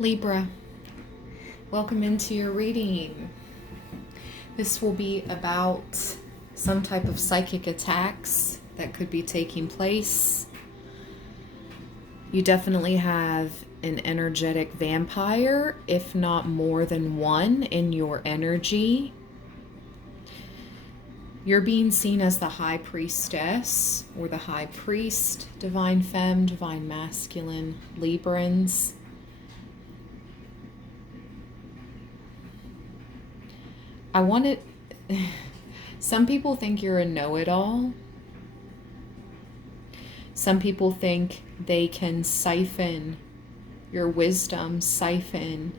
Libra, welcome into your reading. This will be about some type of psychic attacks that could be taking place. You definitely have an energetic vampire, if not more than one, in your energy. You're being seen as the high priestess or the high priest, divine femme, divine masculine, Librans. Some people think you're a know-it-all. Some people think they can siphon your wisdom, siphon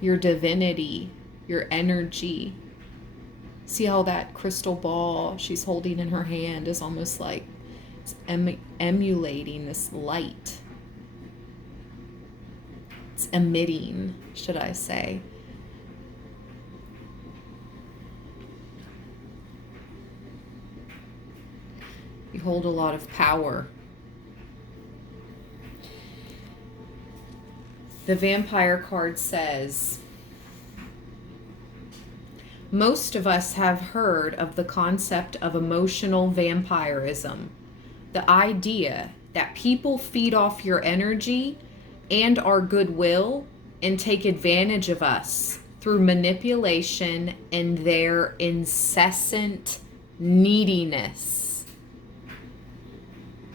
your divinity, your energy. See how that crystal ball she's holding in her hand is almost like it's emulating this light. It's emitting, should I say. You hold a lot of power. The vampire card says, most of us have heard of the concept of emotional vampirism, the idea that people feed off your energy and our goodwill and take advantage of us through manipulation and their incessant neediness.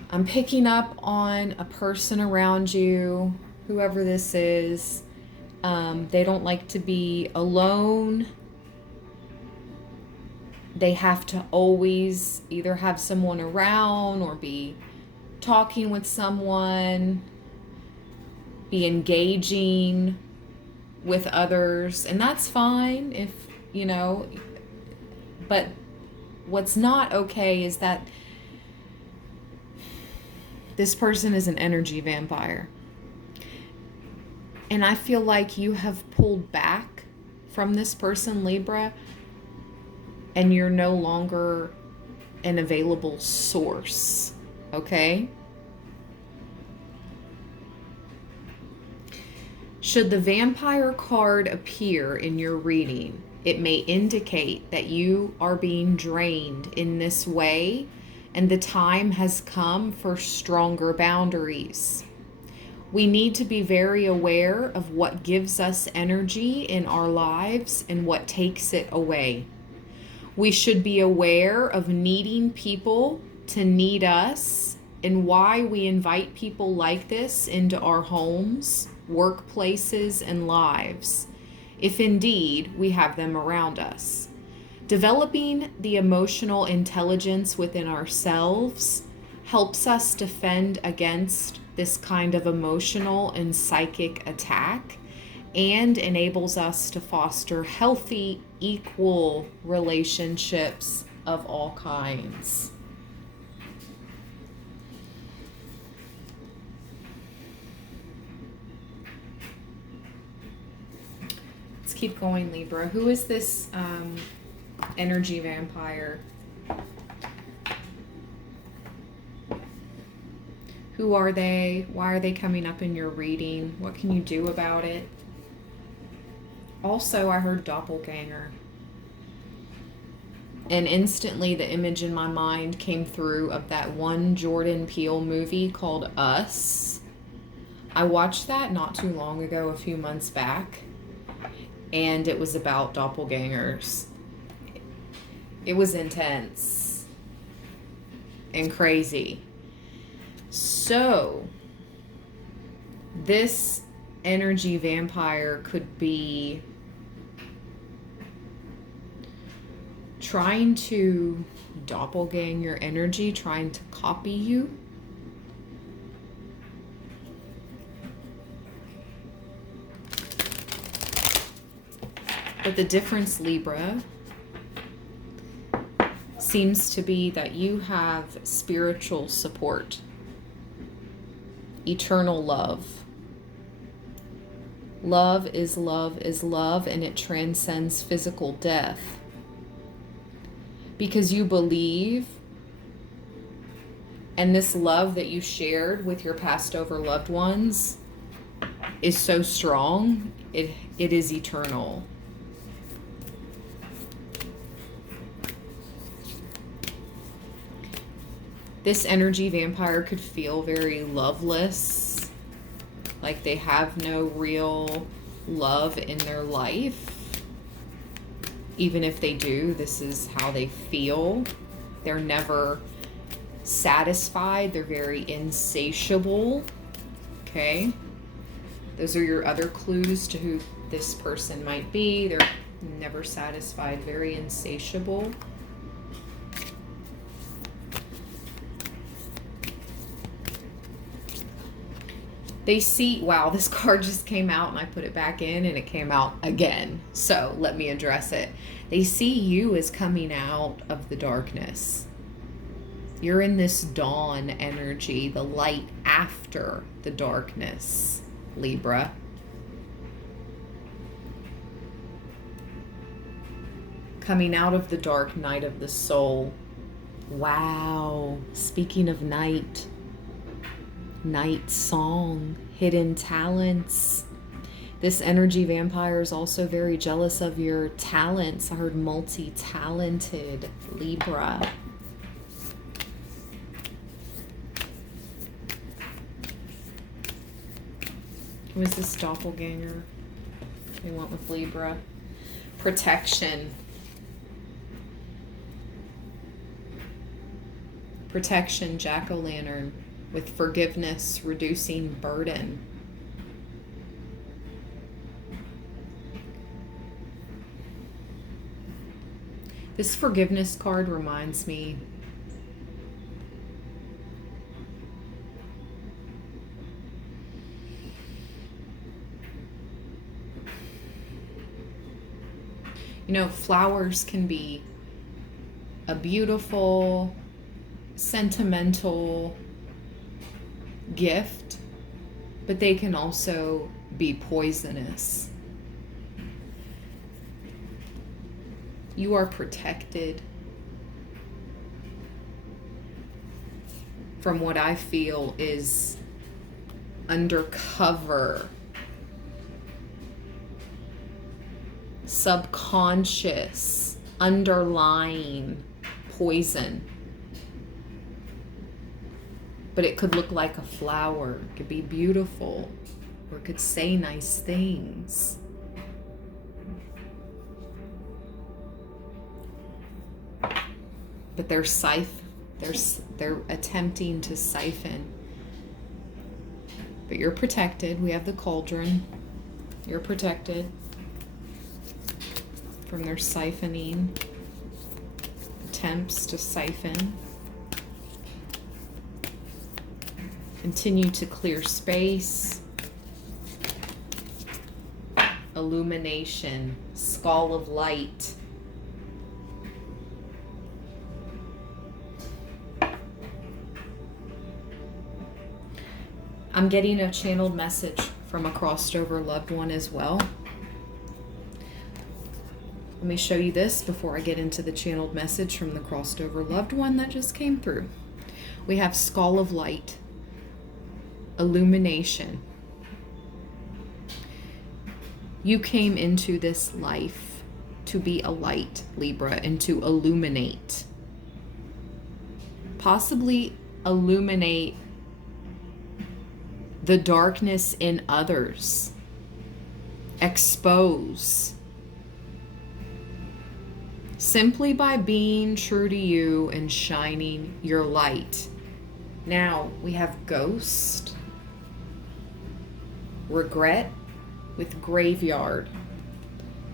I'm picking up on a person around you, whoever this is. They don't like to be alone. They have to always either have someone around or be talking with someone, be engaging with others. And that's fine if, but what's not okay is that this person is an energy vampire. And I feel like you have pulled back from this person, Libra, and you're no longer an available source, okay? Should the vampire card appear in your reading, it may indicate that you are being drained in this way and the time has come for stronger boundaries. We need to be very aware of what gives us energy in our lives and what takes it away. We should be aware of needing people to need us and why we invite people like this into our homes, workplaces, and lives, if indeed we have them around us. Developing the emotional intelligence within ourselves helps us defend against this kind of emotional and psychic attack and enables us to foster healthy, equal relationships of all kinds. Let's keep going, Libra. Who is this energy vampire? Who are they? Why are they coming up in your reading? What can you do about it? Also, I heard doppelganger. And instantly the image in my mind came through of that one Jordan Peele movie called Us. I watched that not too long ago, a few months back, and it was about doppelgangers. It was intense and crazy. So, this energy vampire could be trying to doppelgang your energy, trying to copy you. But the difference, Libra, seems to be that you have spiritual support, eternal love. Love is love is love, and it transcends physical death. Because you believe, and this love that you shared with your passed over loved ones is so strong, it is eternal. This energy vampire could feel very loveless, like they have no real love in their life. Even if they do, this is how they feel. They're never satisfied. They're very insatiable. Okay? Those are your other clues to who this person might be. They're never satisfied, very insatiable. They see, wow, this card just came out and I put it back in and it came out again. So let me address it. They see you as coming out of the darkness. You're in this dawn energy, the light after the darkness, Libra. Coming out of the dark night of the soul. Wow. Speaking of night song, hidden talents. This energy vampire is also very jealous of your talents. I heard multi-talented, Libra. Who is this doppelganger they want with Libra? Protection. Protection, jack-o'-lantern. With forgiveness, reducing burden. This forgiveness card reminds me flowers can be a beautiful, sentimental gift, but they can also be poisonous. You are protected from what I feel is undercover, subconscious, underlying poison. But it could look like a flower. It could be beautiful. Or it could say nice things. But they're attempting to siphon. But you're protected. We have the cauldron. You're protected from their siphoning attempts to siphon. Continue to clear space. Illumination. Skull of light. I'm getting a channeled message from a crossed over loved one as well. Let me show you this before I get into the channeled message from the crossed over loved one that just came through. We have skull of light. Illumination. You came into this life to be a light, Libra, and to illuminate. Possibly illuminate the darkness in others. Expose. Simply by being true to you and shining your light. Now we have ghost. Regret with graveyard.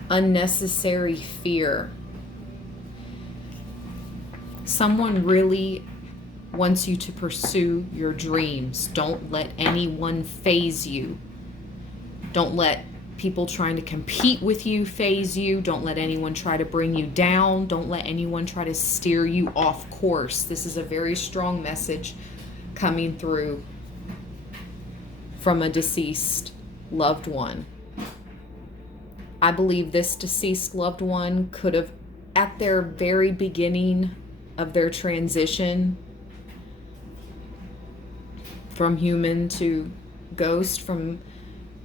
Unnecessary fear. Someone really wants you to pursue your dreams. Don't let anyone phase you. Don't let people trying to compete with you phase you. Don't let anyone try to bring you down. Don't let anyone try to steer you off course. This is a very strong message coming through from a deceased loved one. I believe this deceased loved one could have, at their very beginning of their transition from human to ghost, from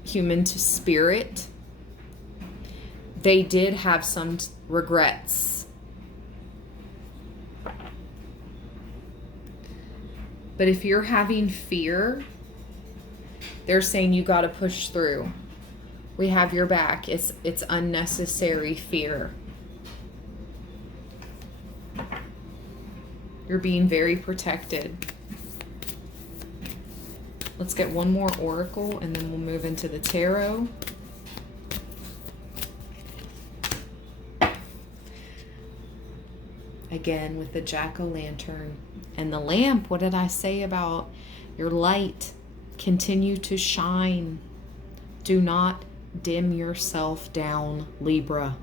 human to spirit, they did have some regrets. But if you're having fear, they're saying you got to push through. We have your back. It's unnecessary fear. You're being very protected. Let's get one more oracle and then we'll move into the tarot. Again with the jack-o'-lantern and the lamp. What did I say about your light? Continue to shine. Do not dim yourself down, Libra.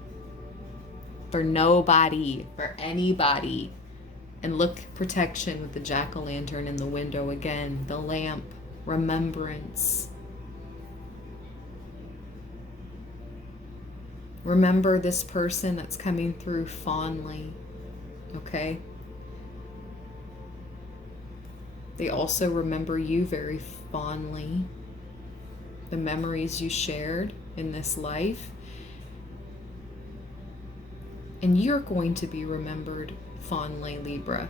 For nobody, for anybody. And look, protection with the jack-o'-lantern in the window again. The lamp, remembrance. Remember this person that's coming through fondly, okay? They also remember you very fondly. The memories you shared in this life. And you're going to be remembered fondly, Libra,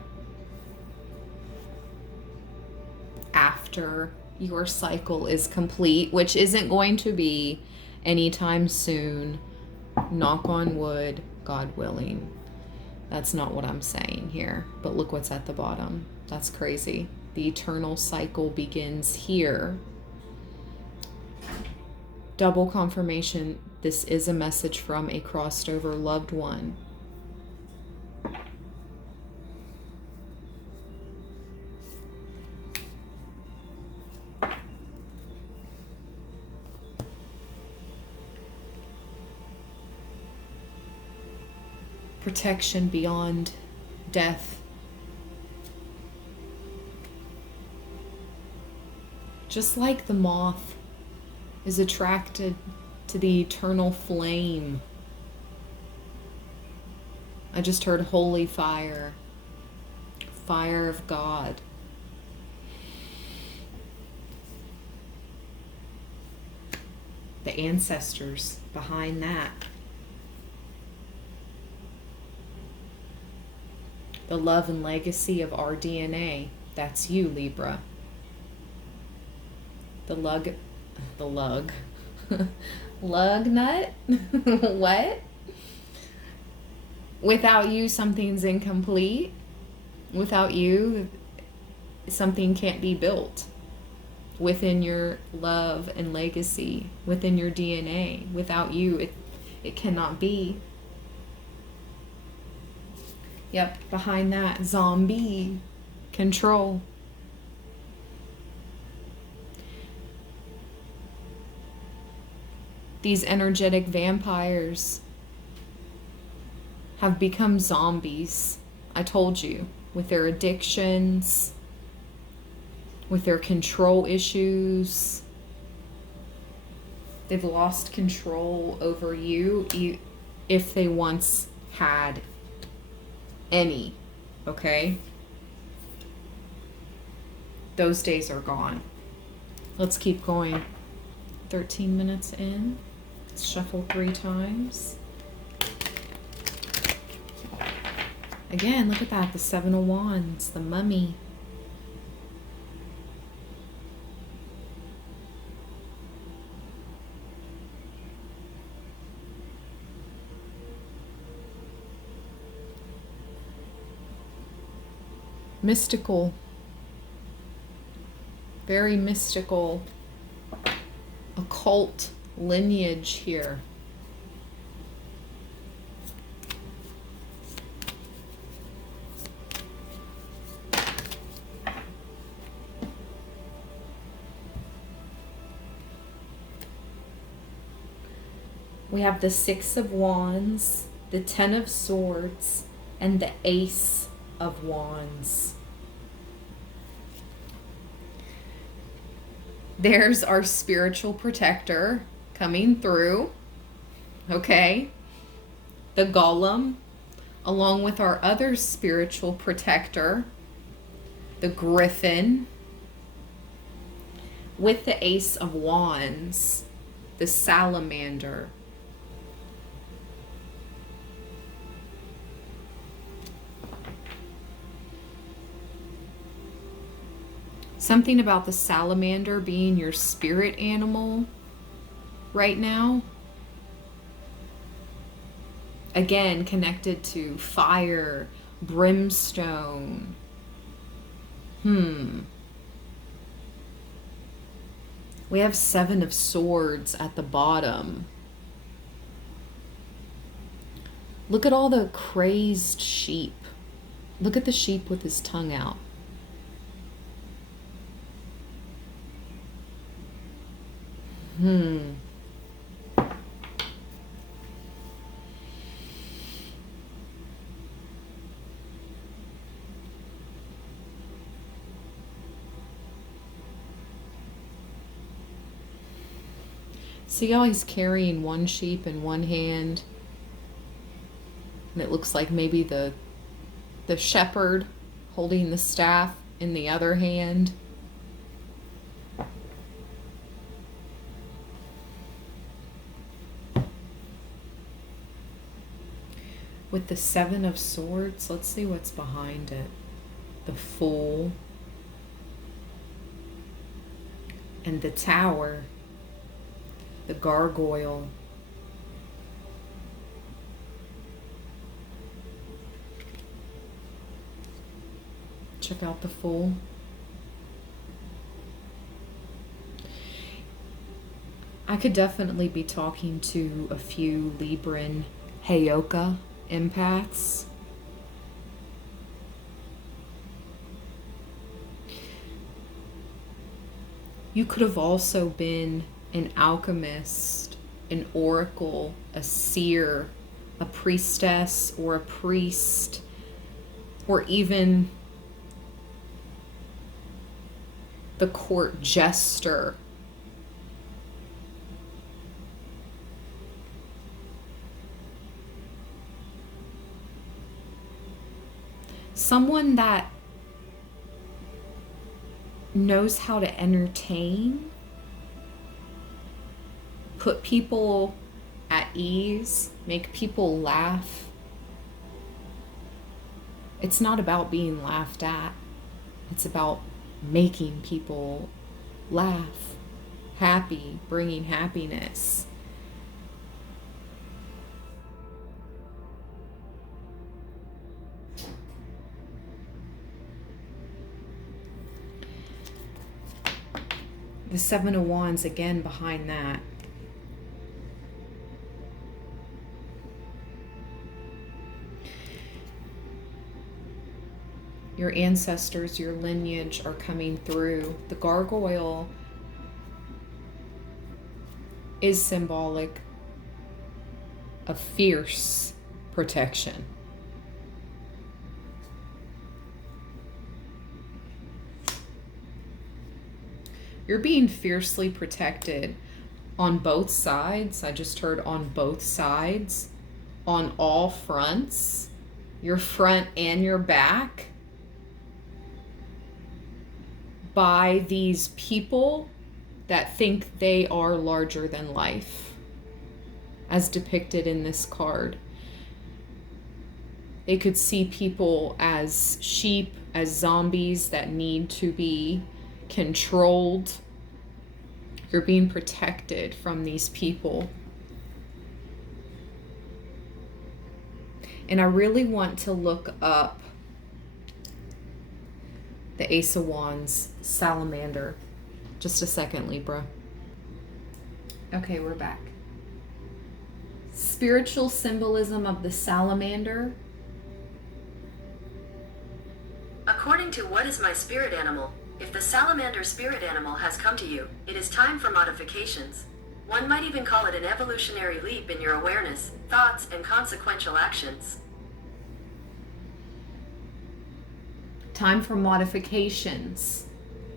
after your cycle is complete, which isn't going to be anytime soon. Knock on wood, God willing. That's not what I'm saying here, but look what's at the bottom. That's crazy. The eternal cycle begins here. Double confirmation. This is a message from a crossed over loved one. Protection beyond death. Just like the moth is attracted to the eternal flame. I just heard holy fire, fire of God. The ancestors behind that. The love and legacy of our DNA. That's you, Libra. The lug nut? What? Without you, something's incomplete. Without you, something can't be built. Within your love and legacy, within your DNA. Without you, it cannot be. Yep, behind that, zombie control. These energetic vampires have become zombies. I told you, with their addictions, with their control issues. They've lost control over you if they once had any, okay? Those days are gone. Let's keep going. 13 minutes in. Let's shuffle 3 times. Again, look at that. The 7 of Wands, the mummy. Mystical. Very mystical. Occult lineage here. We have the 6 of Wands, the 10 of Swords, and the Ace of Wands. There's our spiritual protector coming through, okay? The Golem, along with our other spiritual protector, the Griffin, with the Ace of Wands. the salamander. Something about the salamander being your spirit animal right now. Again, connected to fire, brimstone. We have 7 of Swords at the bottom. Look at all the crazed sheep. Look at the sheep with his tongue out. See how he's carrying one sheep in one hand? And it looks like maybe the shepherd holding the staff in the other hand. With the 7 of Swords, let's see what's behind it. The Fool. And the Tower. The Gargoyle. Check out the Fool. I could definitely be talking to a few Libran Heyoka empaths. You could have also been an alchemist, an oracle, a seer, a priestess, or a priest, or even the court jester. Someone that knows how to entertain, put people at ease, make people laugh. It's not about being laughed at. It's about making people laugh, happy, bringing happiness. The 7 of Wands again behind that. Your ancestors, your lineage are coming through. The gargoyle is symbolic of fierce protection. You're being fiercely protected on both sides. I just heard on both sides, on all fronts, your front and your back, by these people that think they are larger than life, as depicted in this card. They could see people as sheep, as zombies that need to be controlled. You're being protected from these people. And I really want to look up the Ace of Wands, salamander. Just a second, Libra. Okay, we're back. Spiritual symbolism of the salamander. According to What is My Spirit Animal? If the salamander spirit animal has come to you, it is time for modifications. One might even call it an evolutionary leap in your awareness, thoughts, and consequential actions. Time for modifications.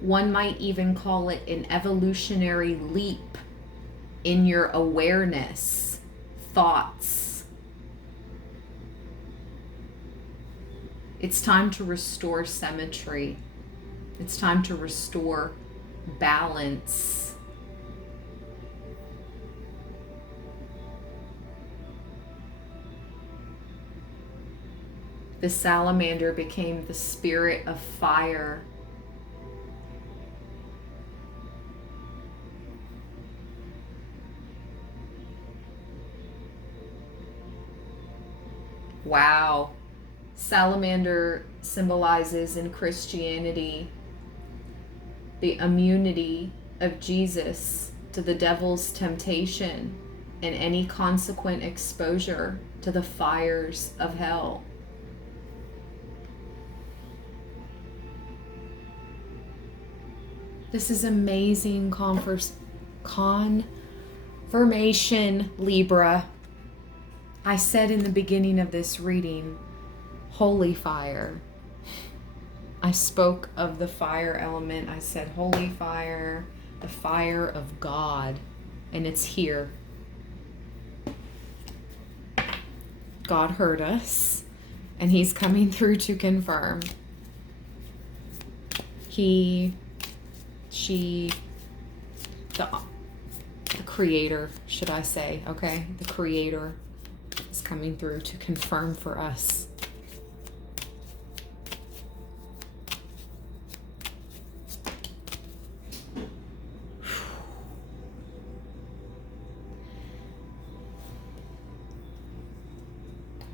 One might even call it an evolutionary leap in your awareness, thoughts. It's time to restore symmetry. It's time to restore balance. The salamander became the spirit of fire. Wow. Salamander symbolizes in Christianity the immunity of Jesus to the devil's temptation and any consequent exposure to the fires of hell. This is amazing confirmation, Libra. I said in the beginning of this reading, holy fire. I spoke of the fire element. I said holy fire, the fire of God, and it's here. God heard us, and he's coming through to confirm. The creator, should I say, okay? The creator is coming through to confirm for us.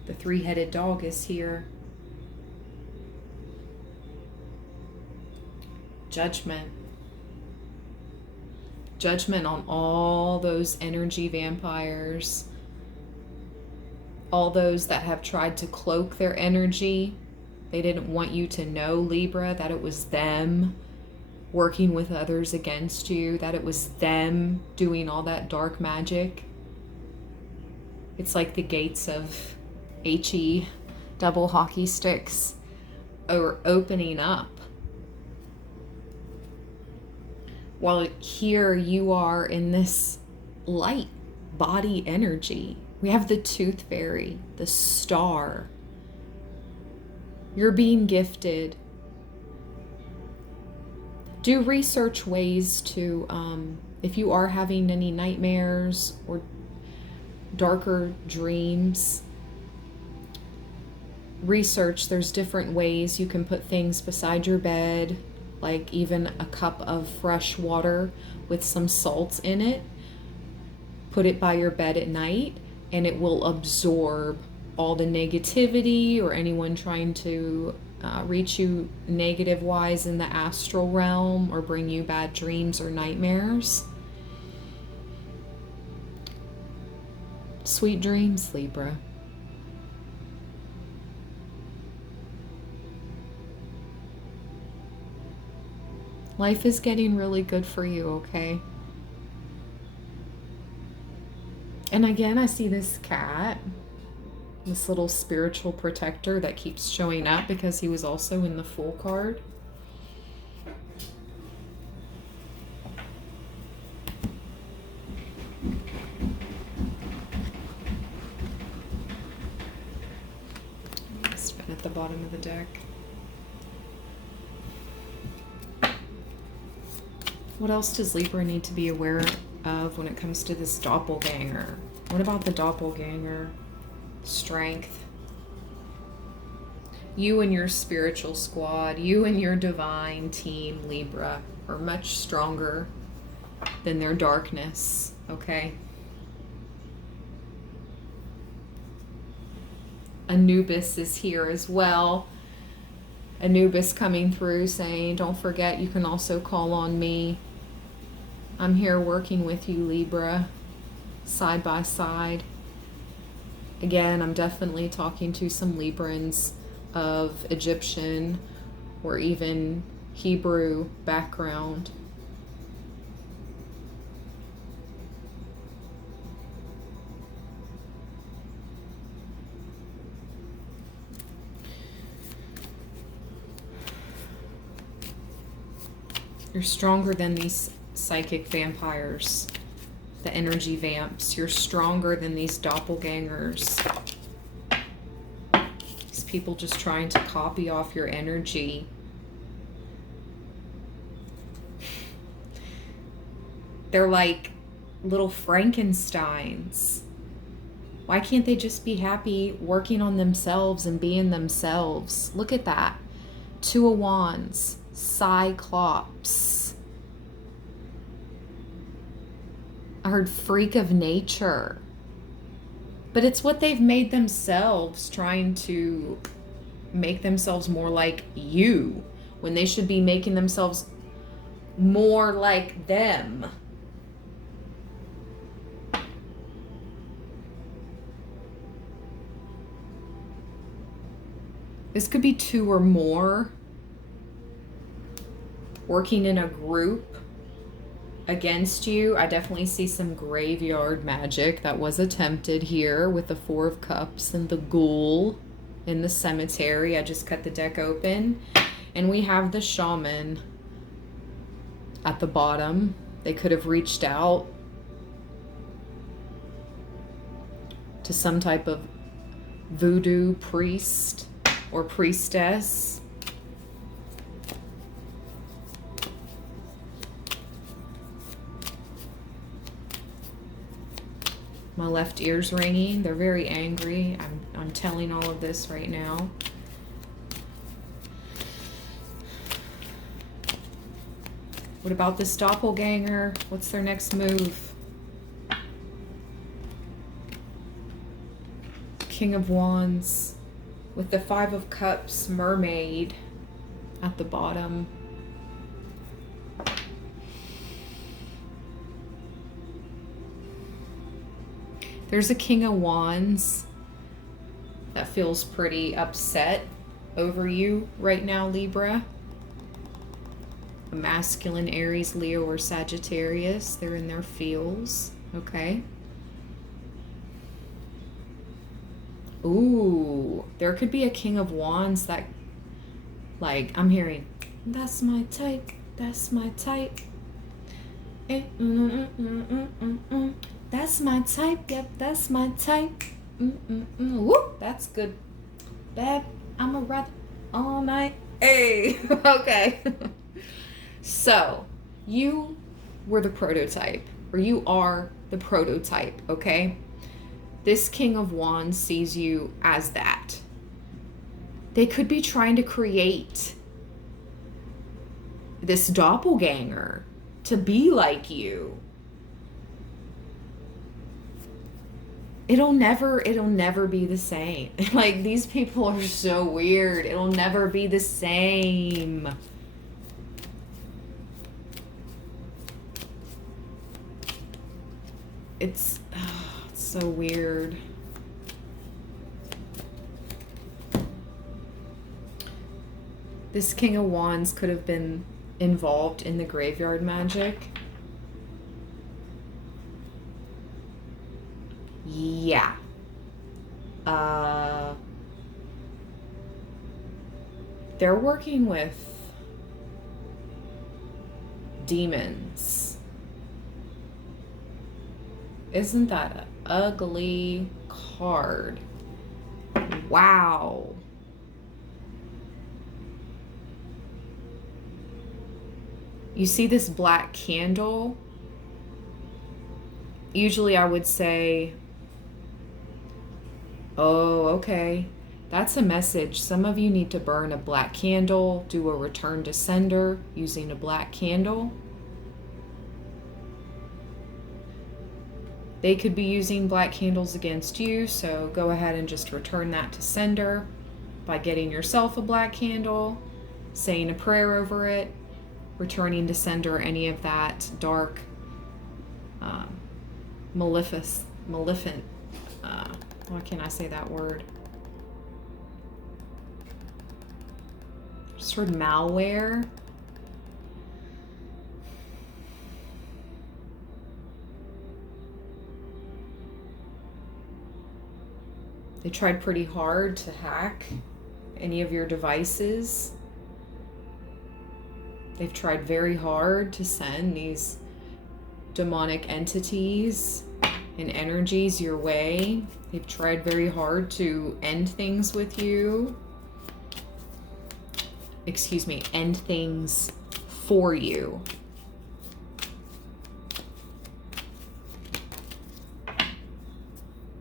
The three-headed dog is here. Judgment. Judgment on all those energy vampires. All those that have tried to cloak their energy. They didn't want you to know, Libra, that it was them working with others against you, that it was them doing all that dark magic. It's like the gates of HE double hockey sticks are opening up. While here you are in this light body energy. We have the tooth fairy, the star. You're being gifted. Do research ways to, if you are having any nightmares or darker dreams, research. There's different ways you can put things beside your bed, like even a cup of fresh water with some salts in it. Put it by your bed at night, and it will absorb all the negativity or anyone trying to reach you negative wise in the astral realm or bring you bad dreams or nightmares. Sweet dreams, Libra. Life is getting really good for you, okay? And again, I see this cat, this little spiritual protector that keeps showing up because he was also in the Fool card. Spin at the bottom of the deck. What else does Libra need to be aware of when it comes to this doppelganger? What about the doppelganger? Strength. You and your spiritual squad, you and your divine team, Libra, are much stronger than their darkness, okay? Anubis is here as well. Anubis coming through saying, don't forget, you can also call on me. I'm here working with you, Libra, side by side. Again, I'm definitely talking to some Librans of Egyptian or even Hebrew background. You're stronger than these psychic vampires, the energy vamps. You're stronger than these doppelgangers. These people just trying to copy off your energy. They're like little Frankensteins. Why can't they just be happy working on themselves and being themselves? Look at that. Two of Wands, Cyclops. I heard freak of nature. But it's what they've made themselves, trying to make themselves more like you when they should be making themselves more like them. This could be two or more working in a group against you. I definitely see some graveyard magic that was attempted here with the Four of Cups and the ghoul in the cemetery. I just cut the deck open and we have the shaman at the bottom. They could have reached out to some type of voodoo priest or priestess. My left ear's ringing. They're very angry. I'm telling all of this right now. What about this doppelganger? What's their next move? King of Wands with the Five of Cups, mermaid at the bottom. There's a King of Wands that feels pretty upset over you right now, Libra. A masculine, Aries, Leo, or Sagittarius. They're in their feels. Okay. Ooh, there could be a King of Wands that, like, I'm hearing, that's my type, that's my type. That's my type, yep, that's my type. Whoop, that's good. Babe, I'm a rather all night. Hey, okay. So, you were the prototype, or you are the prototype, okay? This King of Wands sees you as that. They could be trying to create this doppelganger to be like you. It'll never be the same. Like, these people are so weird. It'll never be the same. It's so weird. This King of Wands could have been involved in the graveyard magic. Yeah. They're working with demons. Isn't that an ugly card? Wow. You see this black candle? Usually I would say, oh, okay, that's a message. Some of you need to burn a black candle, do a return to sender using a black candle. They could be using black candles against you, so go ahead and just return that to sender by getting yourself a black candle, saying a prayer over it, returning to sender any of that dark, maleficent, why can't I say that word? Just heard malware. They tried pretty hard to hack any of your devices. They've tried very hard to send these demonic entities and energies your way. They've tried very hard to end things with you. Excuse me, end things for you.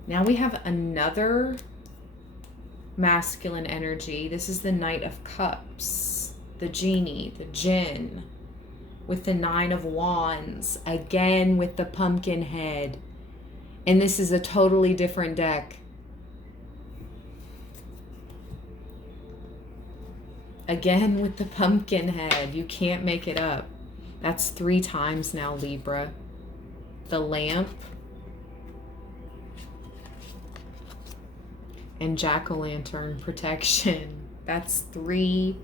Now we have another masculine energy. This is the Knight of Cups, the genie, the djinn, with the Nine of Wands, again with the pumpkin head. And this is a totally different deck. Again with the pumpkin head. You can't make it up. That's 3 times now, Libra. The lamp. And jack-o'-lantern protection. That's 3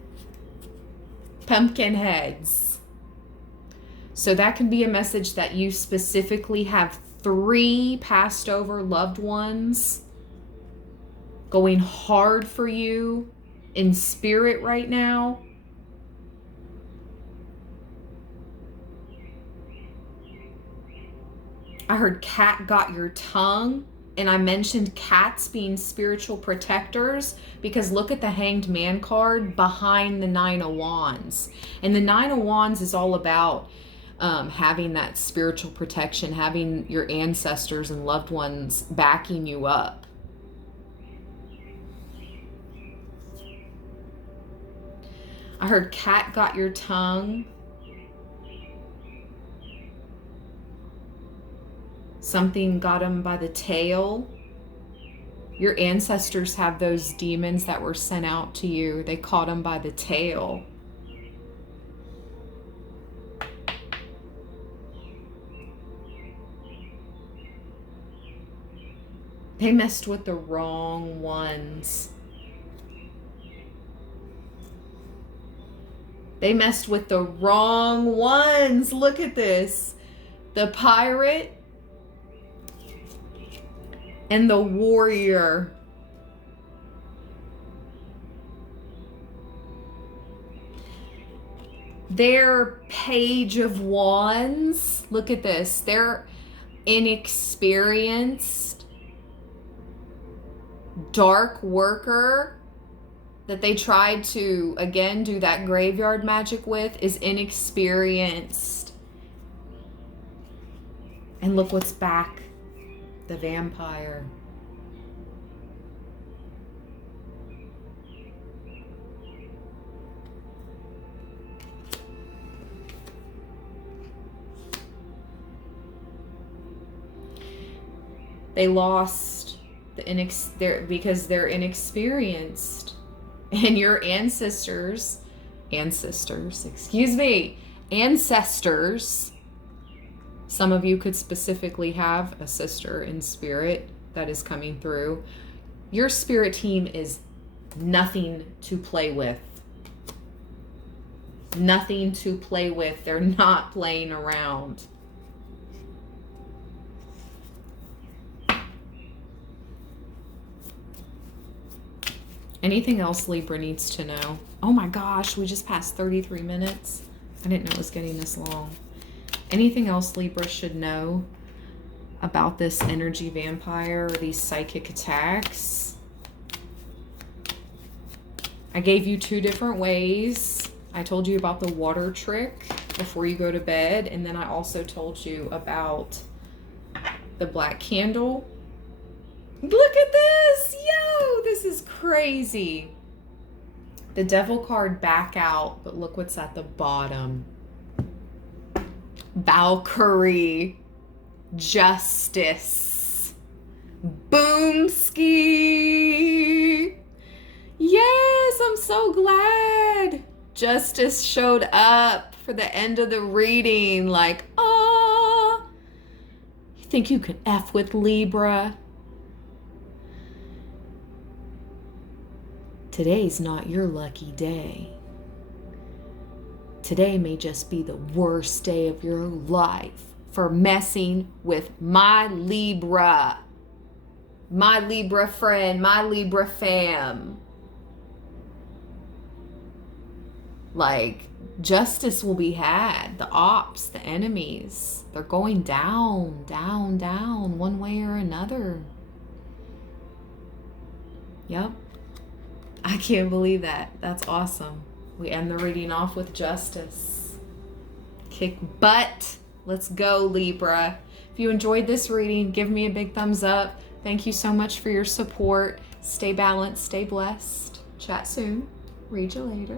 pumpkin heads. So that can be a message that you specifically have 3 passed over loved ones going hard for you in spirit right now. I heard cat got your tongue, and I mentioned cats being spiritual protectors because look at the Hanged Man card behind the Nine of Wands. And the Nine of Wands is all about having that spiritual protection, having your ancestors and loved ones backing you up. I heard cat got your tongue. Something got him by the tail. Your ancestors have those demons that were sent out to you. They caught him by the tail. They messed with the wrong ones. They messed with the wrong ones. Look at this. The pirate and the warrior. Their Page of Wands. Look at this. They're inexperienced. Dark worker that they tried to, again, do that graveyard magic with is inexperienced. And look what's back. The vampire. They lost because they're inexperienced. And your ancestors, some of you could specifically have a sister in spirit that is coming through. Your spirit team is nothing to play with. Nothing to play with. They're not playing around. Anything else Libra needs to know? Oh my gosh, we just passed 33 minutes. I didn't know it was getting this long. Anything else Libra should know about this energy vampire or these psychic attacks? I gave you 2 different ways. I told you about the water trick before you go to bed, and then I also told you about the black candle. Look at this! Yo, this is crazy. The devil card back out, but look what's at the bottom. Valkyrie. Justice. Boomski. Yes, I'm so glad. Justice showed up for the end of the reading. Like, oh, you think you can F with Libra? Today's not your lucky day. Today may just be the worst day of your life for messing with my Libra. My Libra friend, my Libra fam. Like, justice will be had. The ops, the enemies, they're going down, down, down, one way or another. Yep. I can't believe that. That's awesome. We end the reading off with justice. Kick butt. Let's go, Libra. If you enjoyed this reading, give me a big thumbs up. Thank you so much for your support. Stay balanced, stay blessed. Chat soon. Read you later.